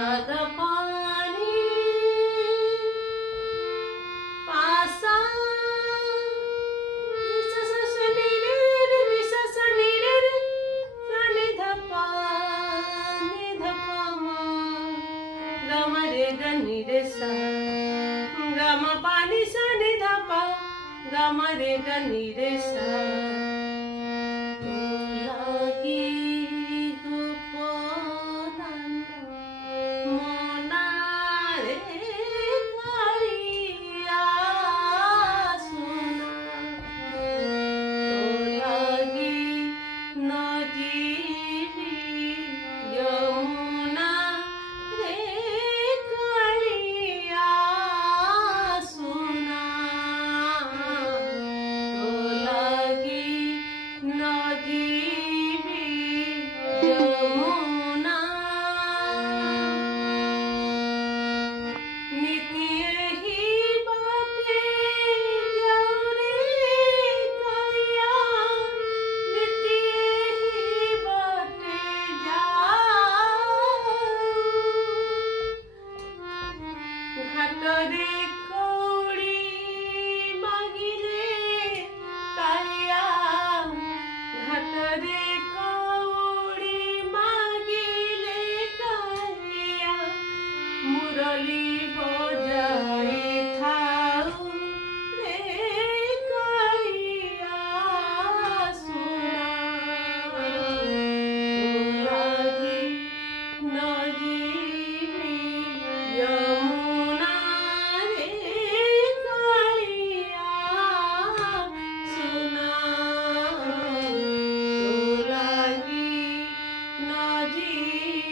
सादा पानी पासा सनी रे रे विसा सनी रे रे सनी धपा नि धपा मा गम रे गनी रे सा गम पानी सनी धपा गम रे गनी रे सा जी